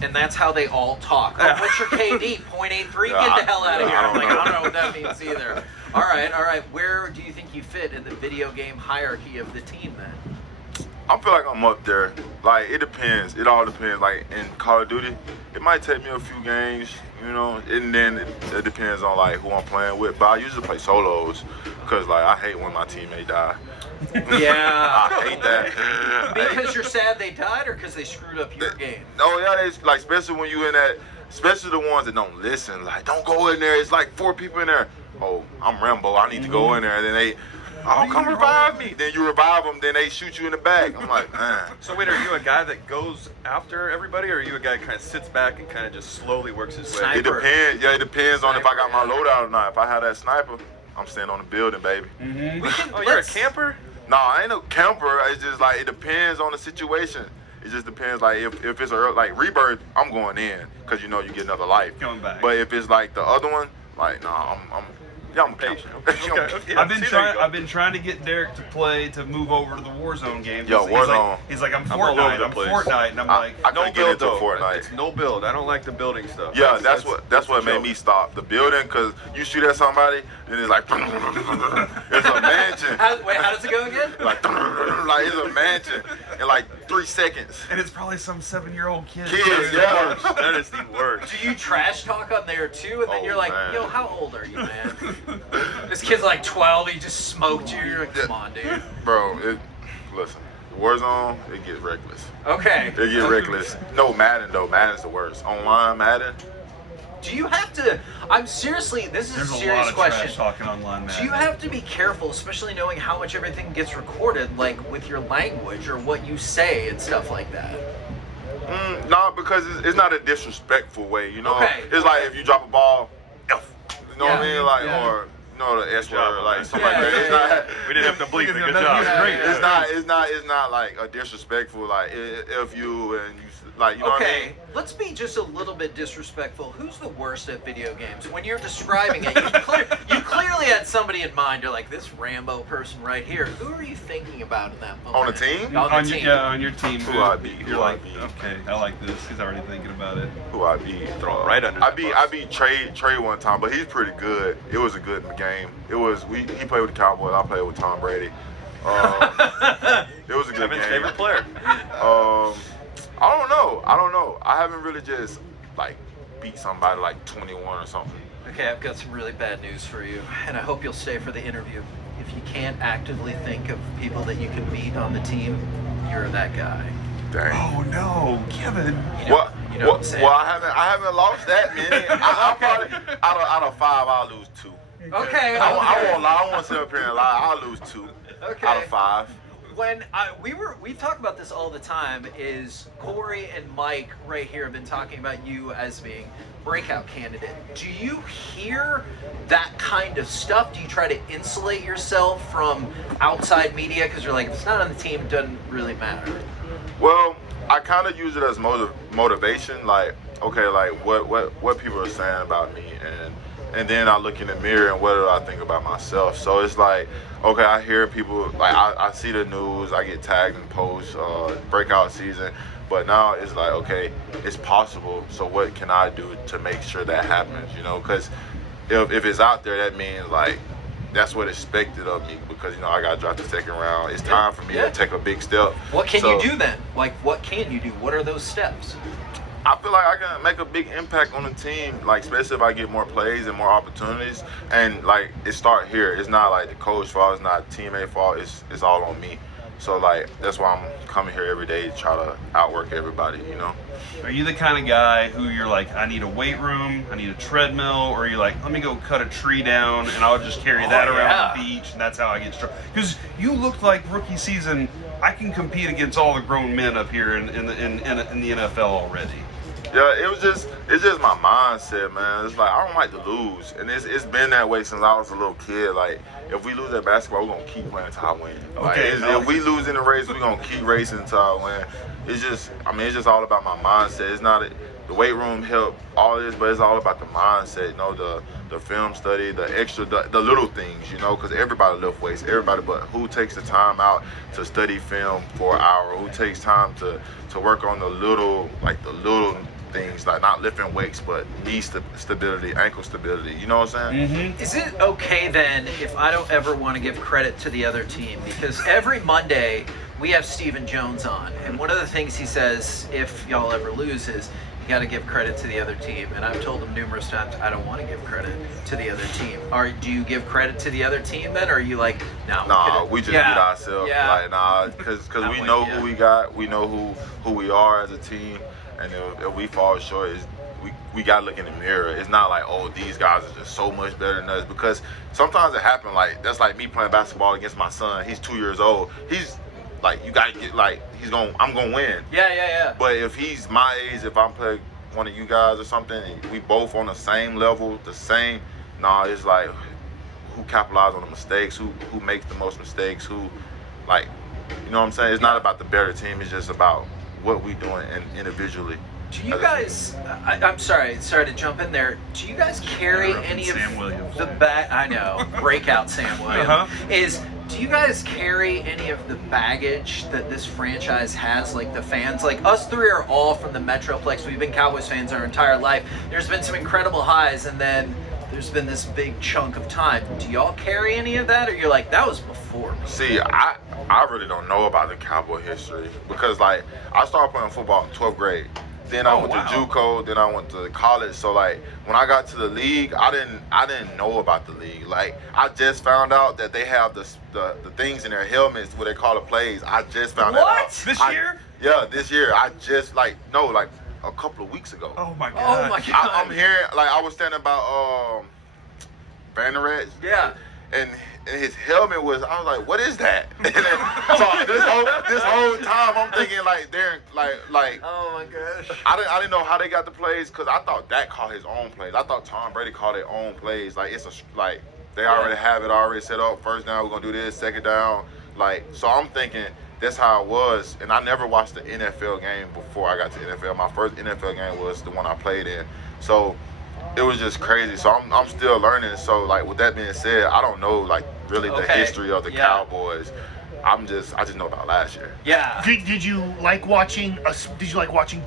and that's how they all talk. Oh, what's your KD? 0.83? Get the hell out of here. I'm like, I don't know what that means either. All right. Where do you think you fit in the video game hierarchy of the team then? I feel like I'm up there. Like, it depends. It all depends. Like, in Call of Duty, it might take me a few games, you know, and then it depends on, like, who I'm playing with. But I usually play solos because, like, I hate when my teammate die. Yeah. I hate that. Because you're sad they died or because they screwed up your game? No, yeah, they, like, especially when you in that, especially the ones that don't listen. Like, don't go in there. It's like 4 people in there. Oh, I'm Rambo. I need to go in there. And then they, oh, come revive me. Then you revive them. Then they shoot you in the back. I'm like, man. So wait, are you a guy that goes after everybody, or are you a guy that kind of sits back and kind of just slowly works his way? Sniper. It depends. Yeah, it depends on if I got my loadout or not. If I have that sniper, I'm staying on the building, baby. Oh, you're a camper? No, I ain't no camper. It's just like, it depends on the situation. It just depends. Like, if it's like Rebirth, I'm going in because, you know, you get another life. Going back. But if it's like the other one, like, nah, I'm patient. Okay. I've been trying to get Derek to move over to the Warzone game. Yo, Warzone. He's like, I'm all over Fortnite, the I'm place. Fortnite, and I'm like, I No couldn't get build into though. Fortnite. It's no build. I don't like the building stuff. Yeah, that's what that's made me stop the building, because you shoot at somebody and it's like it's a mansion. How does it go again? Like it's a mansion in like 3 seconds. and it's probably some 7-year-old kid. Kids, yeah. That is the worst. Do you trash talk on there too? And then Oh, you're like, man. yo, how old are you, man? This kid's like 12, he just smoked you. You're like, come on, dude. Bro, listen, Warzone, it gets reckless. Okay. It gets reckless. No, Madden though. Madden's the worst. Online Madden. Do you have to, I'm seriously, this is There's a a serious lot of question. trash talking online, man. Do you have to be careful, especially knowing how much everything gets recorded, like with your language or what you say and stuff like that? No, because it's not a disrespectful way, you know. Okay. It's like if you drop a ball, F. You know what I Yeah. mean? Like, Yeah. or you know the S job, word, like man. something Yeah, like that. It's yeah, not. We didn't have to bleep it. Good Yeah, job. yeah, great. It's not like a disrespectful, like if you and you, like, you know what I mean? Okay, let's be just a little bit disrespectful. Who's the worst at video games? When you're describing it, you clearly had somebody in mind. You're like, this Rambo person right here. Who are you thinking about in that moment? On the team? On the team. on your team. Who I beat? You're Who I like, beat? okay, I like this. He's already thinking about it. Who I beat? Throw it right under I the beat bus. I beat Trey one time, but he's pretty good. It was a good game. It was he played with the Cowboys. I played with Tom Brady. It was a good Kevin's game. favorite player. I don't know. I haven't really just like beat somebody like 21 or something. Okay, I've got some really bad news for you, and I hope you'll stay for the interview. If you can't actively think of people that you can beat on the team, you're that guy. Dang. Oh no, Kevin. You know, What? you know what I'm saying? Well, I haven't lost that many. I probably out of 5, I'll lose 2. Okay. I won't lie. I won't sit up here and lie. I'll lose 2 Okay. out of 5. When we talk about this all the time, is Corey and Mike right here have been talking about you as being breakout candidate. Do you hear that kind of stuff? Do you try to insulate yourself from outside media because you're like, if it's not on the team, it doesn't really matter? Well, I kind of use it as motivation. Like, okay, like what people are saying about me, and then I look in the mirror and what do I think about myself. So it's like, okay, I hear people, like I see the news, I get tagged in posts, breakout season, but now it's like, okay, it's possible, so what can I do to make sure that happens, you know? Because if it's out there, that means like that's what expected of me, because, you know, I got drafted 2nd round. It's time for me to take a big step. What can you do then? Like, what can you do? What are those steps? I feel like I can make a big impact on the team, like especially if I get more plays and more opportunities. And like, it start here. It's not like the coach fault. It's not teammate fault. It's all on me. So like, that's why I'm coming here every day to try to outwork everybody, you know? Are you the kind of guy who you're like, I need a weight room, I need a treadmill, or are you like, let me go cut a tree down and I'll just carry that around the beach and that's how I get strong? Because you looked like rookie season, I can compete against all the grown men up here in the NFL already. Yeah, it's just my mindset, man. It's like, I don't like to lose, and it's been that way since I was a little kid. Like, if we lose at basketball, we're gonna keep playing until I win. Like, Okay, if we lose in the race, we're gonna keep racing until I win. It's just all about my mindset. It's not the weight room help all this, but it's all about the mindset. You know, the film study, the extra, the little things. You know, because everybody lift weights, everybody. But who takes the time out to study film for an hour? Who takes time to work on the little things, like not lifting weights, but knee stability, ankle stability. You know what I'm saying? Is it okay then if I don't ever want to give credit to the other team? Because every Monday we have Stephen Jones on, and one of the things he says if y'all ever lose is you got to give credit to the other team. And I've told him numerous times I don't want to give credit to the other team. Do you give credit to the other team then, or are you like, no? Nah, we just beat ourselves. Yeah. Like, nah, because we know who we got, we know who we are as a team, and if we fall short, we got to look in the mirror. It's not like, oh, these guys are just so much better than us, because sometimes it happens. Like, that's like me playing basketball against my son. He's 2 years old. He's like, you gotta get like, I'm gonna win. Yeah. But if he's my age, if I'm playing one of you guys or something, and we both on the same level, it's like, who capitalize on the mistakes, who makes the most mistakes, who, like, you know what I'm saying? It's not about the better team. It's just about what we doing individually. Do you guys? I'm sorry to jump in there. Do you guys carry any of Sam Williams. the I know, breakout Sam Williams. Do you guys carry any of the baggage that this franchise has? Like the fans, like us three are all from the Metroplex. We've been Cowboys fans our entire life. There's been some incredible highs, and then there's been this big chunk of time. Do y'all carry any of that, or you're like, that was before me? See, I really don't know about the Cowboy history, because like I started playing football in 12th grade. Then I went to JUCO, then I went to college. So like when I got to the league, I didn't know about the league. Like I just found out that they have the things in their helmets where they call the plays. I just found that out. This year? Yeah, this year. I just like a couple of weeks ago. Oh my god. I'm hearing, like, I was standing about Bannerets. Yeah. And his helmet was, I was like, what is that? And then, so this whole time I'm thinking like they're like Oh my gosh. I didn't know how they got the plays, because I thought Dak called his own plays. I thought Tom Brady called their own plays. Like they already have it already set up. First down, we're gonna do this. Second down, like, so I'm thinking that's how it was. And I never watched the NFL game before I got to NFL. My first NFL game was the one I played in. So it was just crazy. So I'm still learning. So like with that being said, I don't know like really the history of the Cowboys. I just know about last year. Yeah. Did you like watching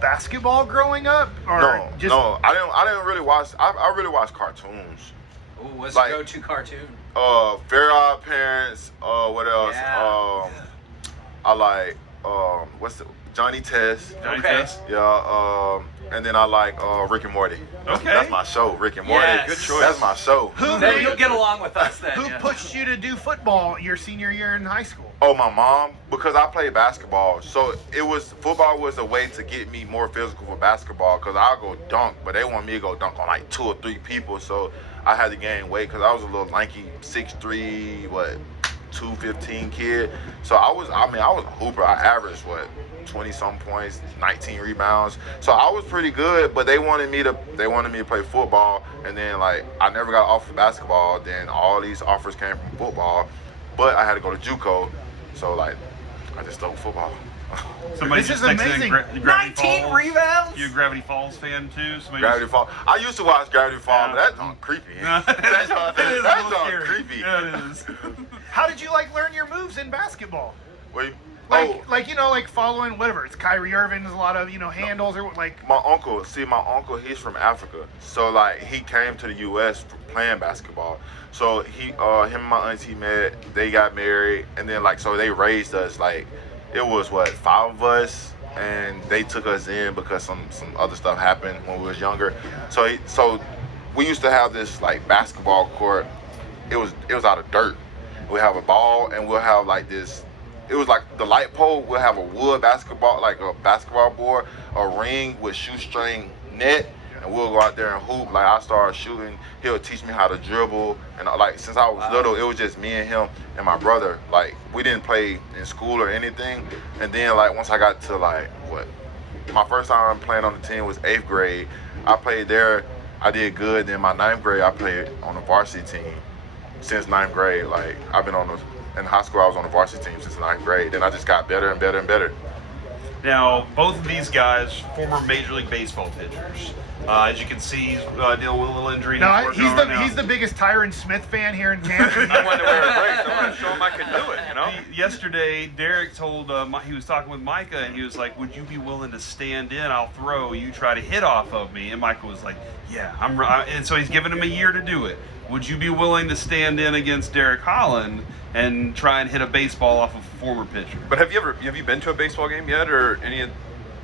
basketball growing up? Or No, I didn't really watch. I really watched cartoons. Ooh, what's like, your go-to cartoon? Fair Odd Parents. What else? Yeah. I like what's the Johnny Test. Johnny Test. Yeah. And then I like Rick and Morty. That's my show, Rick and Morty. Yes. Good choice. That's my show. Then you'll get along with us then. Who pushed you to do football your senior year in high school? Oh, my mom, because I played basketball. So football was a way to get me more physical for basketball, because I'll go dunk, but they want me to go dunk on like 2 or 3 people. So I had to gain weight, because I was a little lanky, 6'3", 215 kid. So I was a hooper. I averaged 20-some points, 19 rebounds. So I was pretty good, but they wanted me to play football, and then like I never got offered basketball. Then all these offers came from football, but I had to go to JUCO. So like I just took football. Somebody This just is texted in amazing. Gravity 19 Falls. rebounds? You a Gravity Falls fan too? Gravity Falls. I used to watch Gravity Falls, but that's not creepy. That's not creepy. Yeah, it is. How did you learn your moves in basketball? Wait. Like following whatever. It's Kyrie Irving's a lot of handles or like. My uncle, he's from Africa. So like he came to the US for playing basketball. So him and my auntie met, they got married, and then so they raised us. Like it was 5 of us, and they took us in because some other stuff happened when we was younger. So we used to have this basketball court. It was out of dirt. We have a ball, and we'll have this. It was like the light pole. We'll have a wood basketball, like a basketball board, a ring with shoestring net, and we'll go out there and hoop. Like I started shooting, he'll teach me how to dribble, and since I was little, it was just me and him and my brother. We didn't play in school or anything. And then once I got to my first time playing on the team was 8th grade. I played there. I did good. Then my 9th grade, I played on the varsity team. Since 9th grade, in high school, I was on the varsity team since 9th grade. Then I just got better and better and better. Now, both of these guys, former Major League Baseball pitchers. As you can see, he's dealing with a little injury. No, he's the biggest Tyron Smith fan here in Canada. I wanted to wear a brace. I wanted to show him I could do it, you know? Yesterday, Derek told, he was talking with Micah, and he was like, would you be willing to stand in? I'll throw. You try to hit off of me. And Micah was like, yeah. And so he's giving him a year to do it. Would you be willing to stand in against Derek Holland and try and hit a baseball off of a former pitcher? But have you been to a baseball game yet, or any of?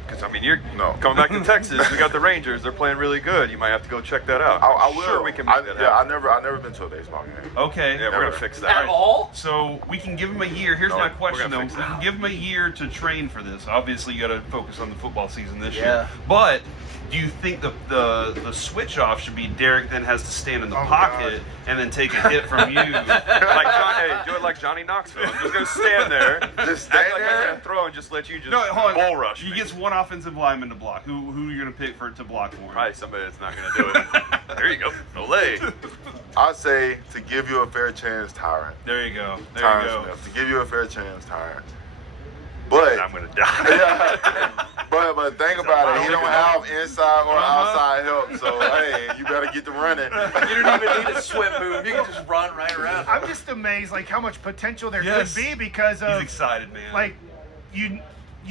Because, I mean, you're No. coming back to Texas. We got the Rangers. They're playing really good. You might have to go check that out. I will. Sure, we can make that happen. I've never been to a baseball game. Okay. Yeah, we're going to fix that. At all? So we can give him a year. Here's No, my we're question, gonna though. fix We that. can give him a year to train for this. Obviously, you got to focus on the football season this Yeah. year. But do you think the switch off should be Derek then has to stand in the Oh, pocket God. and then take a hit from you? Do it like Johnny Knoxville. I'm just going to stand there. Just Act stand like I'm there. going to throw and just let you just No, hold on. bull rush He me. gets one offensive lineman to block. Who are you going to pick to block for him? Probably somebody that's not going to do it. There you go. Olay. I'd say to give you a fair chance, Tyron. There you go. There Tyron you go. Smith. To give you a fair chance, Tyron. But I'm going to die. yeah, but think about it. He don't have inside or outside help. So hey, you better get to running. You don't even need a swim move. You can just run right around. I'm just amazed, like how much potential there Yes. could be because of He's excited, man. like you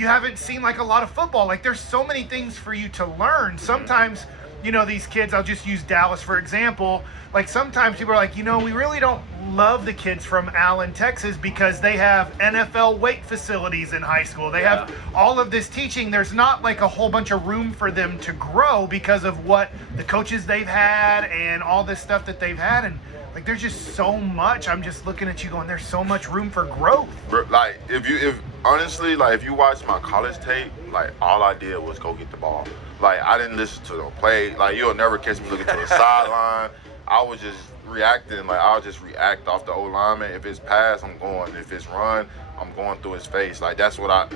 haven't seen like a lot of football. Like there's so many things for you to learn. Sometimes, these kids, I'll just use Dallas for example. Like sometimes people are like, we really don't love the kids from Allen, Texas because they have NFL weight facilities in high school. They have all of this teaching. There's not like a whole bunch of room for them to grow because of what the coaches they've had and all this stuff that they've had. And like there's just so much. I'm just looking at you going, there's so much room for growth. Like if you watch my college tape, like all I did was go get the ball. Like I didn't listen to the play. Like you'll never catch me looking to the sideline. I was just reacting. Like I'll just react off the old lineman. If it's pass, I'm going. If it's run, I'm going through his face. Like that's what I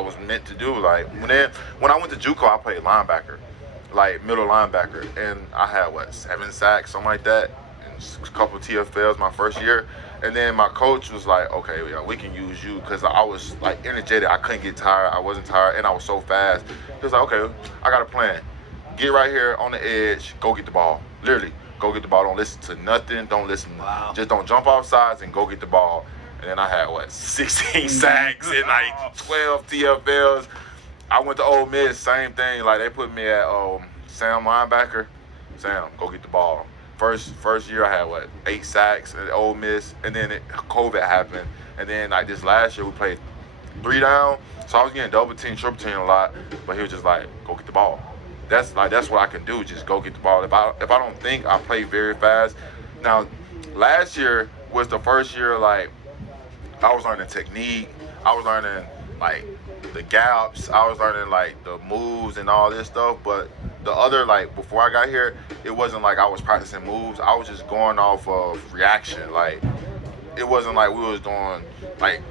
was meant to do. Like when I went to JUCO, I played linebacker, like middle linebacker, and I had 7 sacks, something like that, and a couple of TFLs my first year. And then my coach was like, okay, yeah, we can use you because I was like energetic. I couldn't get tired. I wasn't tired, and I was so fast. He was like, okay, I got a plan. Get right here on the edge. Go get the ball. Literally, go get the ball. Don't listen to nothing. Don't listen. Wow. Just don't jump off sides and go get the ball. And then I had 16 sacks and like 12 TFLs. I went to Ole Miss, same thing. Like they put me at Sam linebacker. Sam, go get the ball. First year I had 8 sacks at Ole Miss, and then COVID happened, and then like this last year we played 3 down, so I was getting double team, triple team a lot, but he was just like, go get the ball. That's what I can do, just go get the ball. If I don't think, I play very fast. Now, last year was the first year like I was learning technique, I was learning like the gaps, I was learning like the moves and all this stuff, but the other, like before I got here, it wasn't like I was practicing moves. I was just going off of reaction. Like it wasn't like we was doing like,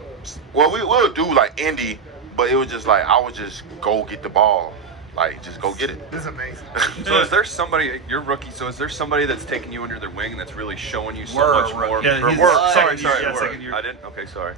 well, we would do like indie, but it was just like I would just go get the ball, like just go get it. This is amazing. So is there somebody, you're rookie, so is there somebody that's taking you under their wing and that's really showing you so Were much more? Yeah, or he's were. second Sorry, year, yeah, were. second year. I didn't? Okay, sorry.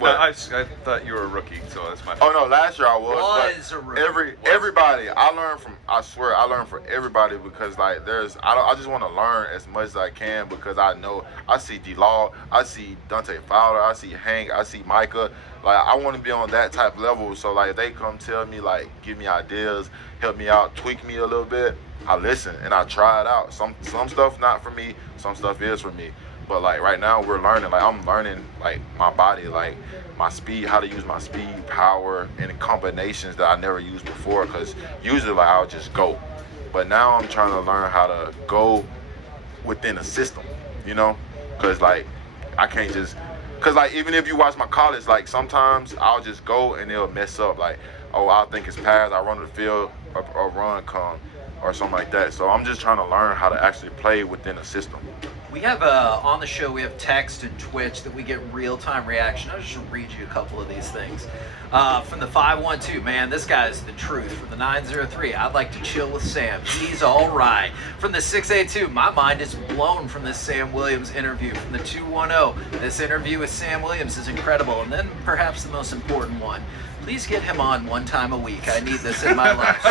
What? No, I thought you were a rookie, so that's my Oh no, last year I was. Was but a rookie. everybody, I learned from. I swear, I learned from everybody because like I just want to learn as much as I can because I know I see D-Law, I see Dante Fowler, I see Hank, I see Micah. Like I want to be on that type of level. So like if they come tell me like, give me ideas, help me out, tweak me a little bit, I listen and I try it out. Some stuff not for me, some stuff is for me. But like right now we're learning, like I'm learning like my body, like my speed, how to use my speed, power, and combinations that I never used before. Cause usually like I'll just go, but now I'm trying to learn how to go within a system, Cause like I can't just, cause like even if you watch my college, like sometimes I'll just go and it'll mess up. Like I'll think it's pass, I run to the field, a run come, or something like that. So I'm just trying to learn how to actually play within a system. We have on the show, we have text and Twitch that we get real-time reaction. I'll just read you a couple of these things. From the 512, man, this guy's the truth. From the 903, I'd like to chill with Sam. He's all right. From the 682, my mind is blown from this Sam Williams interview. From the 210, this interview with Sam Williams is incredible. And then perhaps the most important one. Please get him on one time a week. I need this in my life. So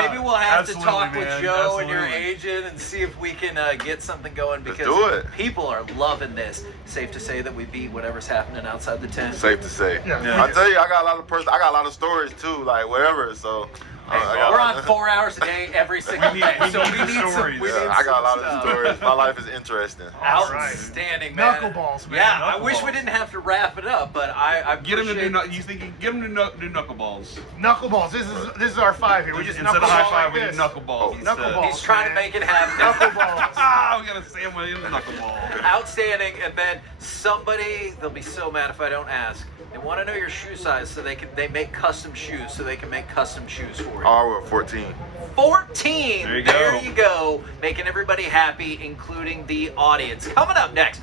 maybe we'll have to talk with Joe and your agent and see if we can get something going, because people are loving this. Safe to say that we beat whatever's happening outside the tent. Safe to say. Yeah. I tell you, I got a lot of stories too, like whatever. So we're on 4 hours a day every single day, so we need stories. some. I got a lot of stories. My life is interesting. Outstanding, man. Knuckleballs, man. Yeah, I wish we didn't have to wrap it up, but I Get him to do. appreciate- You think you get him to do knuckleballs? Knuckleballs. This is our 5 here. We just Instead of knuckleball high five, like we do this. knuckleballs. instead. Knuckleball. He's trying to make it happen. Knuckleballs. Ah, we got a Sam Williams knuckleball. Outstanding. And then somebody, they'll be so mad if I don't ask. They want to know your shoe size so they make custom shoes, so they can make custom shoes for you. Oh, we're 14. 14. There you go. There you go. Making everybody happy, including the audience. Coming up next.